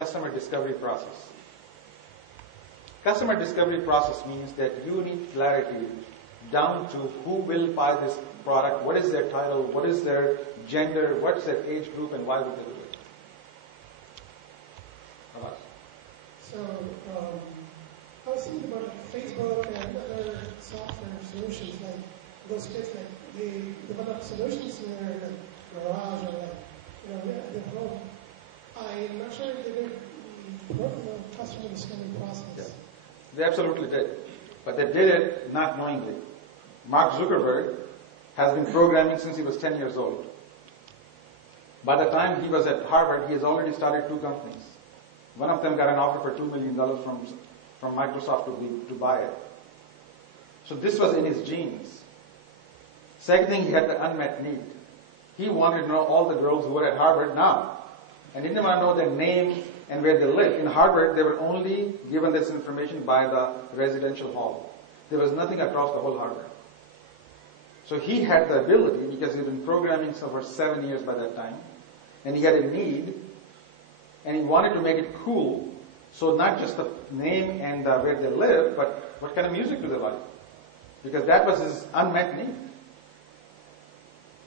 Customer discovery process. Customer discovery process means that you need clarity down to who will buy this product, what is their title, what is their gender, what's their age group, and why would they do it. So, I was thinking about Facebook and other software solutions, like those kids, like they develop solutions in their garage or their home. I'm not sure if they did the customer discovery process. Yes. They absolutely did. But they did it not knowingly. Mark Zuckerberg has been programming since he was 10 years old. By the time he was at Harvard, he has already started 2 companies. One of them got an offer for $2 million from Microsoft to buy it. So this was in his genes. Second thing, he had the unmet need. He wanted to know all the girls who were at Harvard now. And he didn't want to know their name and where they lived. In Harvard, they were only given this information by the residential hall. There was nothing across the whole Harvard. So he had the ability, because he'd been programming for 7 years by that time, and he had a need, and he wanted to make it cool, so not just the name and where they live, but what kind of music do they like? Because that was his unmet need.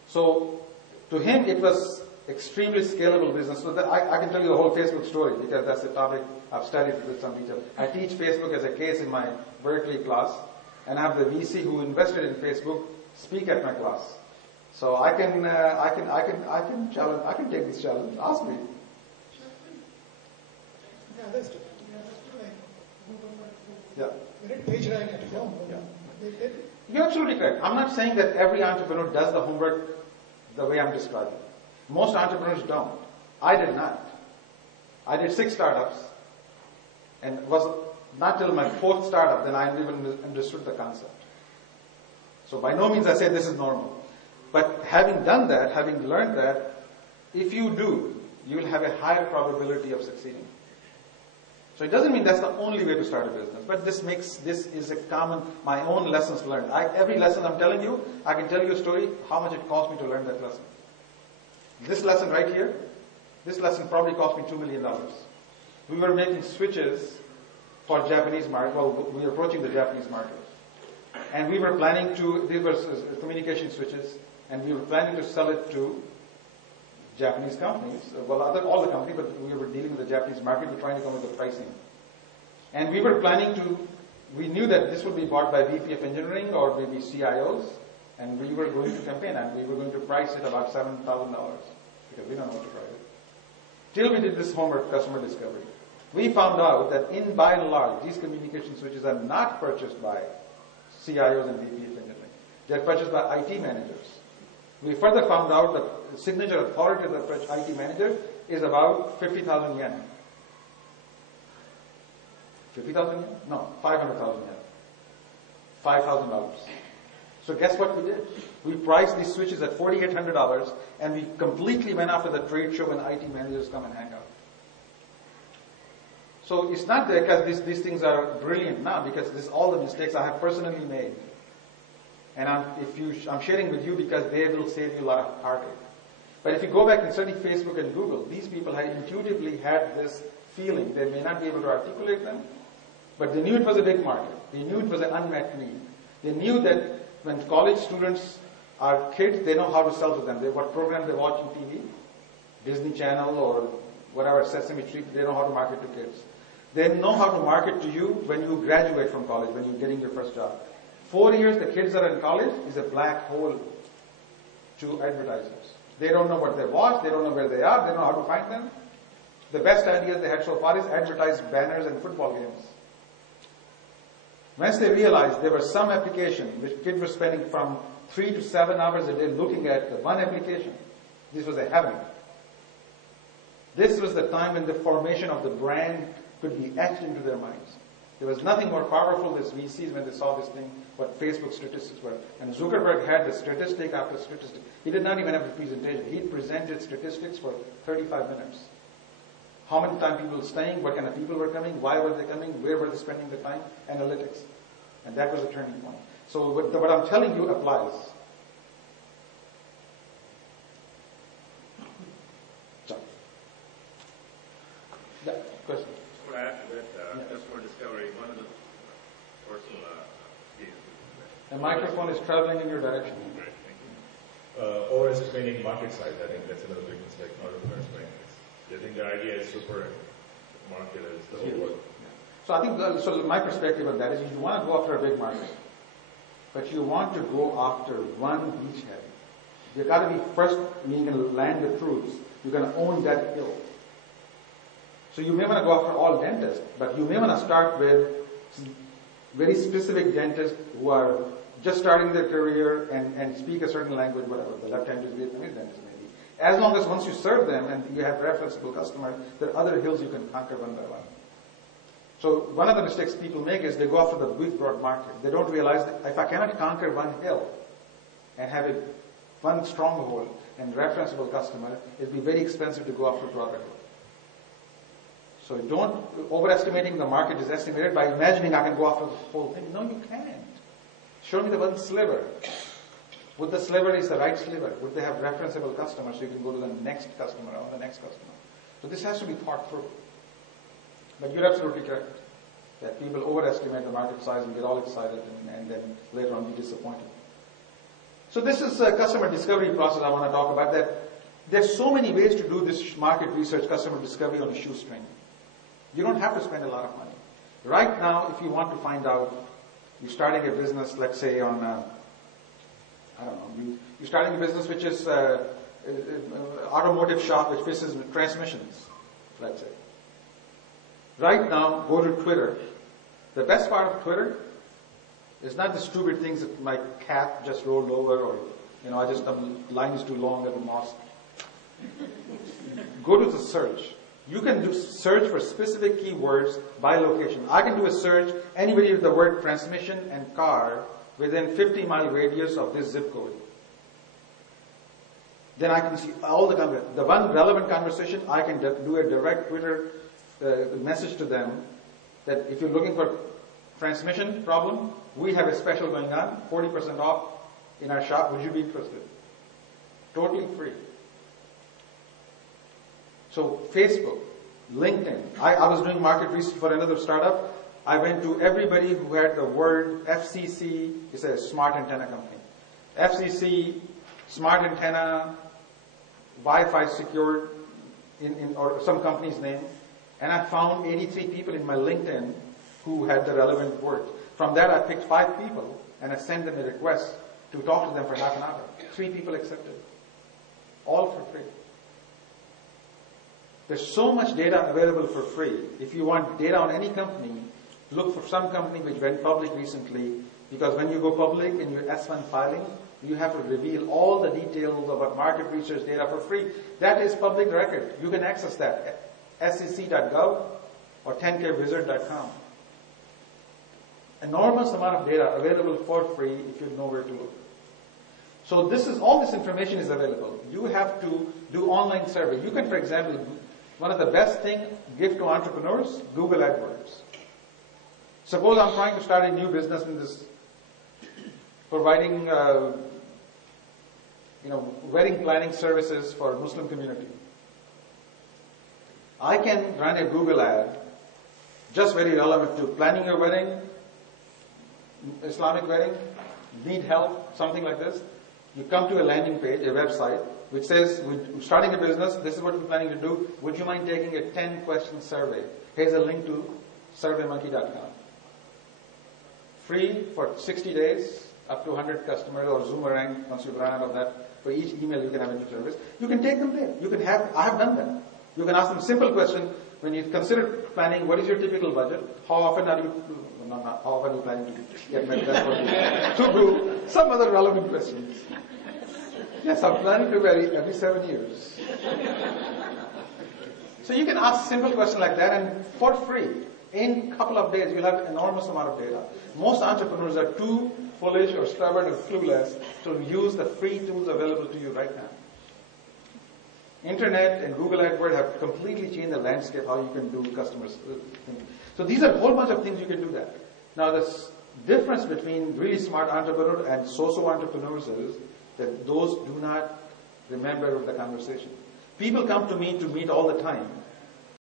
So to him, it was extremely scalable business. So that I can tell you the whole Facebook story, because that's the topic I've studied with some detail. I teach Facebook as a case in my Berkeley class, and I have the VC who invested in Facebook speak at my class. So I can challenge. I can take this challenge. Ask me. Yeah, that's true. Yeah. They did page rank at home. Yeah. They did. You're absolutely correct. I'm not saying that every entrepreneur does the homework the way I'm describing. Most entrepreneurs don't. I did not. I did 6 startups, and it was not till my 4th startup that I even understood the concept. So by no means I say this is normal. But having done that, having learned that, if you do, you will have a higher probability of succeeding. So it doesn't mean that's the only way to start a business, but this is a common, my own lessons learned. Every lesson I'm telling you, I can tell you a story, how much it cost me to learn that lesson. This lesson right here, this lesson probably cost me $2 million. We were making switches for Japanese market. Well, we were approaching the Japanese market. And we were planning to, these were communication switches, and we were planning to sell it to Japanese companies. Well, all the companies, but we were dealing with the Japanese market. We were trying to come with the pricing. And we were planning to, we knew that this would be bought by VP of engineering or maybe CIOs, and we were going to campaign, and we were going to price it about $7,000, because we don't know what to price it. Till we did this homework, customer discovery. We found out that by and large, these communication switches are not purchased by CIOs and VP of engineering. They're purchased by IT managers. We further found out that the signature authority of the IT manager is about 50,000 yen. 50,000 yen? No, 500,000 yen. $5,000. So guess what we did? We priced these switches at $4,800, and we completely went after the trade show when IT managers come and hang out. So it's not because these things are brilliant now, because this is all the mistakes I have personally made. And I'm sharing with you because they will save you a lot of heartache. But if you go back and study Facebook and Google, these people had intuitively had this feeling. They may not be able to articulate them, but they knew it was a big market. They knew it was an unmet need. They knew that when college students are kids, they know how to sell to them. What program they watch on TV, Disney Channel or whatever, Sesame Street, they know how to market to kids. They know how to market to you when you graduate from college, when you're getting your first job. 4 years the kids are in college is a black hole to advertisers. They don't know what they watch, they don't know where they are, they don't know how to find them. The best ideas they had so far is advertise banners and football games. Once they realized there was some application which kids were spending from 3 to 7 hours a day looking at the one application, this was a heaven. This was the time when the formation of the brand could be etched into their minds. There was nothing more powerful as VCs when they saw this thing, what Facebook statistics were. And Zuckerberg had the statistic after statistic. He did not even have a presentation. He presented statistics for 35 minutes. How many time people were staying, what kind of people were coming, why were they coming, where were they spending the time, analytics. And that was a turning point. So what I'm telling you applies. So, yeah. Question. What I add to that, customer discovery, one of the personal skills. The microphone is traveling in your direction. Great, thank you. Overestimating market size, I think that's another big mistake entrepreneurs make. They think their idea is super, the market is the whole world. So I think, so my perspective on that is you want to go after a big market, but you want to go after one beachhead. You've got to be first, you're going to land the truths. You're going to own that hill. So you may want to go after all dentists, but you may want to start with very specific dentists who are just starting their career and speak a certain language, whatever, the left-handed Vietnamese dentist maybe. As long as once you serve them and you have referenceable customers, there are other hills you can conquer one by one. So one of the mistakes people make is they go after the big broad market. They don't realize that if I cannot conquer one hill and have one stronghold and referenceable customer, it'd be very expensive to go after broader hill. So don't, overestimating the market is estimated by imagining I can go after the whole thing. No, you can't. Show me the one sliver. Would the sliver is the right sliver? Would they have referenceable customers so you can go to the next customer or the next customer? So this has to be thought through. But you're absolutely correct that people overestimate the market size and get all excited and then later on be disappointed. So this is a customer discovery process I want to talk about. That there's so many ways to do this market research, customer discovery on a shoestring. You don't have to spend a lot of money. Right now, if you want to find out, you're starting a business, let's say on, I don't know, you're starting a business which is automotive shop which fixes transmissions, let's say. Right now, go to Twitter. The best part of Twitter is not the stupid things that my cat just rolled over or, the line is too long at the mosque. Go to the search. You can do search for specific keywords by location. I can do a search, anybody with the word transmission and car within 50-mile radius of this zip code. Then I can see all the one relevant conversation, I can do a direct Twitter message to them that if you're looking for transmission problem, we have a special going on, 40% off in our shop. Would you be interested? Totally free. So Facebook, LinkedIn. I was doing market research for another startup. I went to everybody who had the word FCC, it's a smart antenna company. FCC, smart antenna, Wi-Fi secured, or some company's name. And I found 83 people in my LinkedIn who had the relevant words. From that I picked 5 people and I sent them a request to talk to them for half an hour. 3 people accepted. All for free. There's so much data available for free. If you want data on any company, look for some company which went public recently, because when you go public in your S1 filing, you have to reveal all the details about market research data for free. That is public record. You can access that at sec.gov or 10kwizard.com. Enormous amount of data available for free if you know where to look. So all this information is available. You have to do online survey. You can, for example, one of the best thing give to entrepreneurs, Google AdWords. Suppose I'm trying to start a new business in this, providing, wedding planning services for Muslim community. I can run a Google ad, just very relevant to planning your wedding, Islamic wedding, need help, something like this. You come to a landing page, a website, which says, we're starting a business, this is what we're planning to do. Would you mind taking a 10-question survey? Here's a link to surveymonkey.com. Free for 60 days, up to 100 customers, or Zoomerang, once you've run out of that. For each email, you can have a new service. You can take them there. I have done that. You can ask them a simple question. When you consider planning, what is your typical budget? How often are you planning to get married? That's what you do. Some other relevant questions. Yes, I'm planning to marry every 7 years. So you can ask a simple question like that, and for free, in a couple of days, you'll have an enormous amount of data. Most entrepreneurs are too foolish or stubborn or clueless to use the free tools available to you right now. Internet and Google AdWords have completely changed the landscape how you can do customers. So these are a whole bunch of things you can do that. Now the difference between really smart entrepreneurs and so-so entrepreneurs is that those do not remember the conversation. People come to me to meet all the time